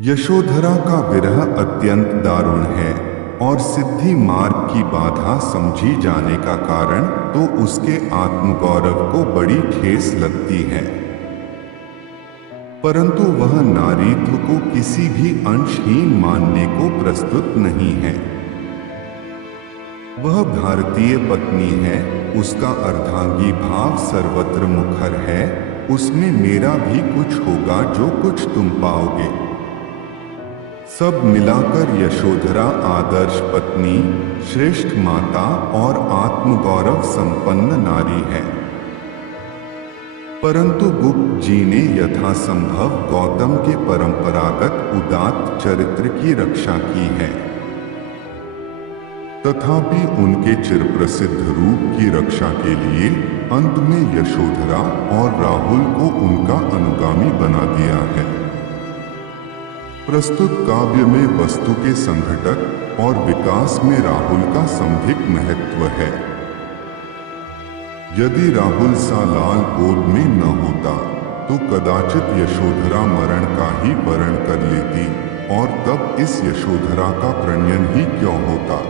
यशोधरा का विरह अत्यंत दारुण है और सिद्धि मार्ग की बाधा समझी जाने का कारण तो उसके आत्मगौरव को बड़ी ठेस लगती है, परंतु वह नारीत्व को किसी भी अंशहीन मानने को प्रस्तुत नहीं है। वह भारतीय पत्नी है, उसका अर्धांगी भाव सर्वत्र मुखर है, उसमें मेरा भी कुछ होगा जो कुछ तुम पाओगे। सब मिलाकर यशोधरा आदर्श पत्नी, श्रेष्ठ माता और आत्मगौरव संपन्न नारी है। परंतु गुप्त जी ने यथासंभव गौतम के परंपरागत उदात्त चरित्र की रक्षा की है, तथापि उनके चिरप्रसिद्ध रूप की रक्षा के लिए अंत में यशोधरा और राहुल को उनका अनुगामी बना दिया है। प्रस्तुत काव्य में वस्तु के संघटक और विकास में राहुल का संधिक महत्व है। यदि राहुल सा लाल गोद में न होता तो कदाचित यशोधरा मरण का ही वरण कर लेती, और तब इस यशोधरा का प्रणयन ही क्यों होता।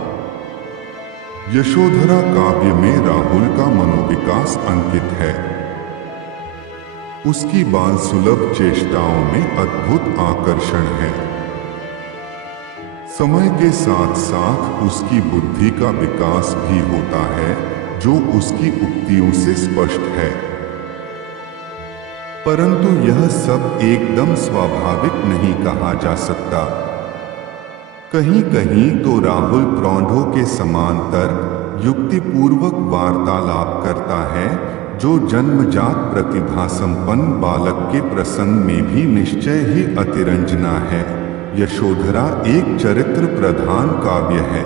यशोधरा काव्य में राहुल का मनोविकास अंकित है। उसकी बाल सुलभ चेष्टाओं में अद्भुत आकर्षण है। समय के साथ साथ उसकी बुद्धि का विकास भी होता है, जो उसकी उक्तियों से स्पष्ट है। परंतु यह सब एकदम स्वाभाविक नहीं कहा जा सकता। कहीं कहीं तो राहुल प्रौढ़ों के समांतर युक्तिपूर्वक वार्तालाप करता है, जो जन्मजात प्रतिभा संपन्न बालक के प्रसंग में भी निश्चय ही अतिरंजना है। यशोधरा एक चरित्र प्रधान काव्य है।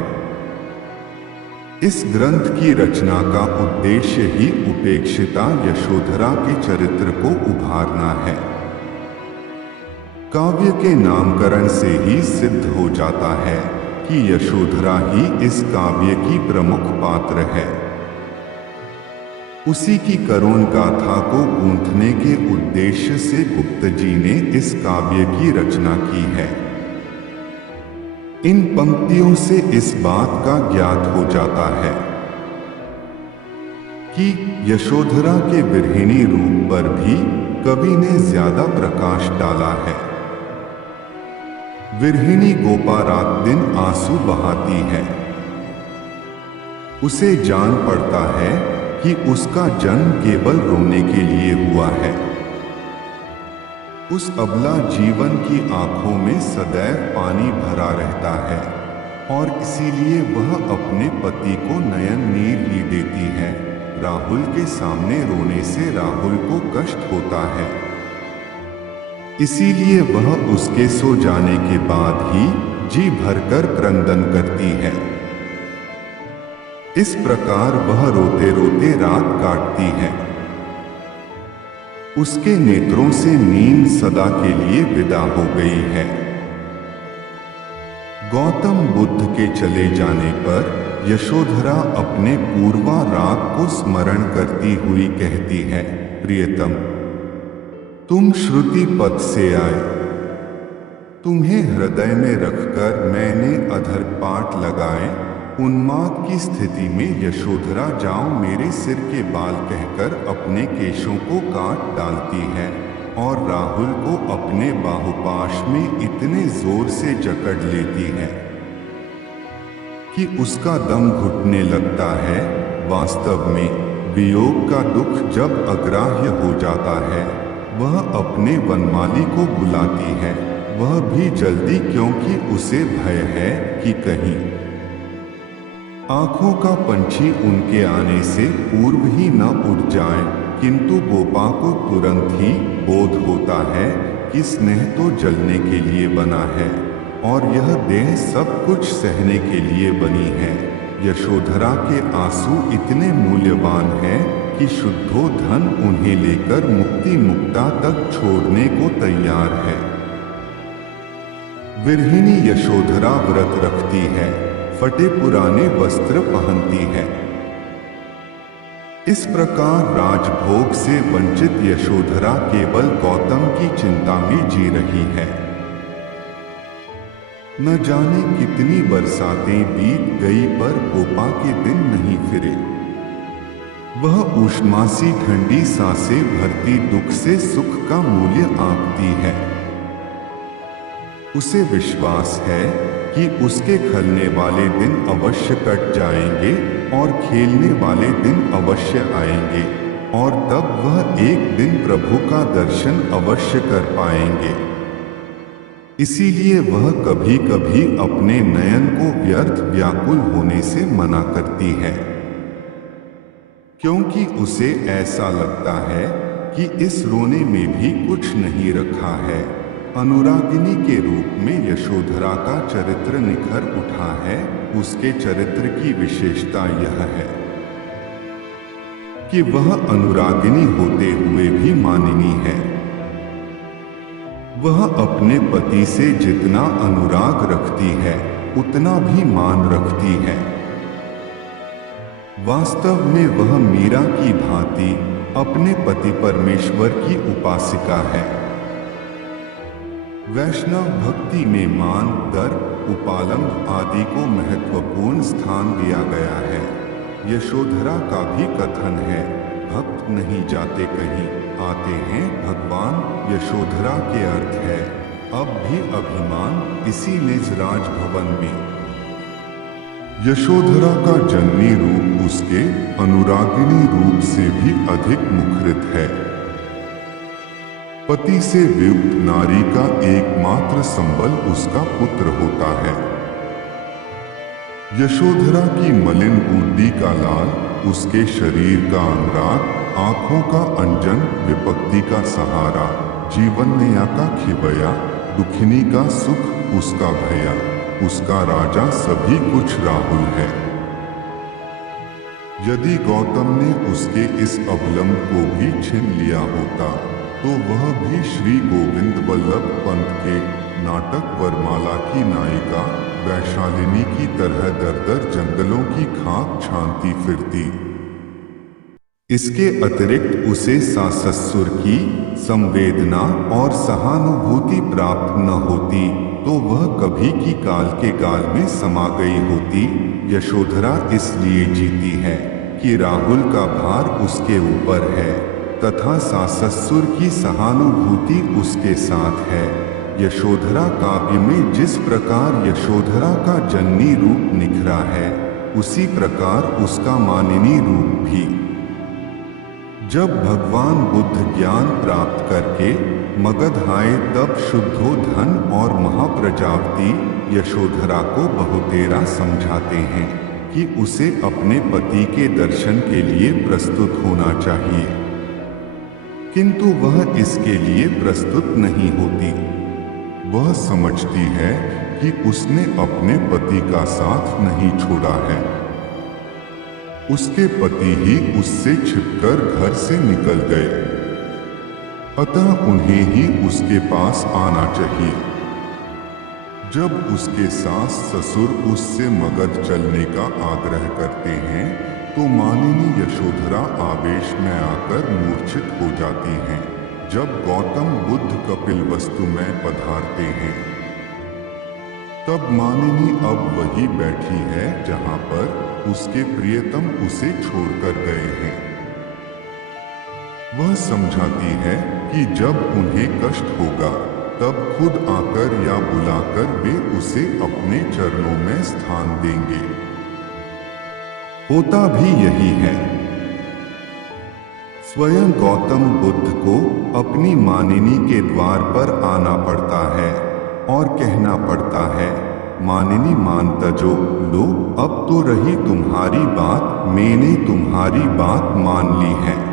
इस ग्रंथ की रचना का उद्देश्य ही उपेक्षिता यशोधरा के चरित्र को उभारना है। काव्य के नामकरण से ही सिद्ध हो जाता है कि यशोधरा ही इस काव्य की प्रमुख पात्र है। उसी की करुण गाथा को गूंथने के उद्देश्य से गुप्त जी ने इस काव्य की रचना की है। इन पंक्तियों से इस बात का ज्ञात हो जाता है कि यशोधरा के विरहिणी रूप पर भी कवि ने ज्यादा प्रकाश डाला है। विरहिणी गोपा रात दिन आंसू बहाती है। उसे जान पड़ता है कि उसका जन्म केवल रोने के लिए हुआ है। उस अबला जीवन की आंखों में सदैव पानी भरा रहता है और इसीलिए वह अपने पति को नयन नीर ही देती है। राहुल के सामने रोने से राहुल को कष्ट होता है, इसीलिए वह उसके सो जाने के बाद ही जी भरकर क्रंदन करती है। इस प्रकार वह रोते रोते रात काटती है। उसके नेत्रों से नींद सदा के लिए विदा हो गई है। गौतम बुद्ध के चले जाने पर यशोधरा अपने पूर्वा राग को स्मरण करती हुई कहती है, प्रियतम, तुम श्रुति पथ से आए, तुम्हें हृदय में रखकर मैंने अधर पाट लगाए। उन्माद की स्थिति में यशोधरा जाओ मेरे सिर के बाल कहकर अपने केशों को काट डालती है और राहुल को अपने बाहुपाश में इतने जोर से जकड़ लेती है कि उसका दम घुटने लगता है। वास्तव में वियोग का दुख जब अग्राह्य हो जाता है, वह अपने वनमाली को बुलाती है, वह भी जल्दी, क्योंकि उसे भय है कि कहीं आंखों का पंछी उनके आने से पूर्व ही न उड़ जाए। किंतु गोपा को तुरंत ही बोध होता है कि स्नेह तो जलने के लिए बना है और यह देह सब कुछ सहने के लिए बनी है। यशोधरा के आंसू इतने मूल्यवान हैं कि शुद्धो धन उन्हें लेकर मुक्ति मुक्ता तक छोड़ने को तैयार है। विरहिणी यशोधरा व्रत रखती है, फटे पुराने वस्त्र पहनती है। इस प्रकार राजभोग से वंचित यशोधरा केवल गौतम की चिंता में जी रही है। न जाने कितनी बरसातें बीत गई पर गोपा के दिन नहीं फिरे। वह ऊष्मासी ठंडी सांसें भरती दुख से सुख का मूल्य आंकती है। उसे विश्वास है कि उसके खलने वाले दिन अवश्य कट जाएंगे और खेलने वाले दिन अवश्य आएंगे, और तब वह एक दिन प्रभु का दर्शन अवश्य कर पाएंगे। इसीलिए वह कभी कभी अपने नयन को व्यर्थ व्याकुल होने से मना करती है, क्योंकि उसे ऐसा लगता है कि इस रोने में भी कुछ नहीं रखा है। अनुरागिनी के रूप में यशोधरा का चरित्र निखर उठा है। उसके चरित्र की विशेषता यह है कि वह अनुरागिनी होते हुए भी मानिनी है। वह अपने पति से जितना अनुराग रखती है उतना भी मान रखती है। वास्तव में वह मीरा की भांति अपने पति परमेश्वर की उपासिका है। वैष्णव भक्ति में मान, दर्प, उपालंब आदि को महत्वपूर्ण स्थान दिया गया है। यशोधरा का भी कथन है, भक्त नहीं जाते कहीं, आते हैं भगवान। यशोधरा के अर्थ है अब भी अभिमान इसी निज राजभवन में। यशोधरा का जननी रूप उसके अनुरागिनी रूप से भी अधिक मुखरित है। पति से वियुक्त नारी का एकमात्र संबल उसका पुत्र होता है। यशोधरा की मलिन बुद्धि का लाल, उसके शरीर का अनुराग, आंखों का अंजन, विपत्ति का सहारा, जीवन्या का खिबया, दुखिनी का सुख उसका भया, उसका राजा सभी कुछ राहुल है। यदि गौतम ने उसके इस अवलंब को भी छीन लिया होता तो वह भी श्री गोविंद वल्लभ पंत के नाटक वरमाला की नायिका वैशालिनी की तरह दर दर जंगलों की खाक छानती फिरती। इसके अतिरिक्त उसे सास-ससुर की संवेदना और सहानुभूति प्राप्त न होती तो वह कभी की काल के गाल में समा गई होती। यशोधरा इसलिए जीती है कि राहुल का भार उसके ऊपर है तथा सास-ससुर की सहानुभूति उसके साथ है। यशोधरा काव्य में जिस प्रकार यशोधरा का जननी रूप निखरा है उसी प्रकार उसका मानिनी रूप भी। जब भगवान बुद्ध ज्ञान प्राप्त करके मगध आए तब शुद्धो धन और महाप्रजापति यशोधरा को बहुतेरा समझाते हैं कि उसे अपने पति के दर्शन के लिए प्रस्तुत होना चाहिए, किंतु वह इसके लिए प्रस्तुत नहीं होती। वह समझती है कि उसने अपने पति का साथ नहीं छोड़ा है। उसके पति ही उससे छिपकर घर से निकल गए, अतः उन्हें ही उसके पास आना चाहिए। जब उसके सास ससुर उससे मगध चलने का आग्रह करते हैं तो मानिनी यशोधरा आवेश में आकर मूर्छित हो जाती हैं। जब गौतम बुद्ध कपिलवस्तु में पधारते हैं तब मानिनी अब वही बैठी है जहां पर उसके प्रियतम उसे छोड़कर गए हैं। वह समझाती है कि जब उन्हें कष्ट होगा तब खुद आकर या बुलाकर वे उसे अपने चरणों में स्थान देंगे। होता भी यही है। स्वयं गौतम बुद्ध को अपनी मानिनी के द्वार पर आना पड़ता है और कहना पड़ता है, मानिनी मान तजो लो, अब तो रही तुम्हारी बात, मैंने तुम्हारी बात मान ली है।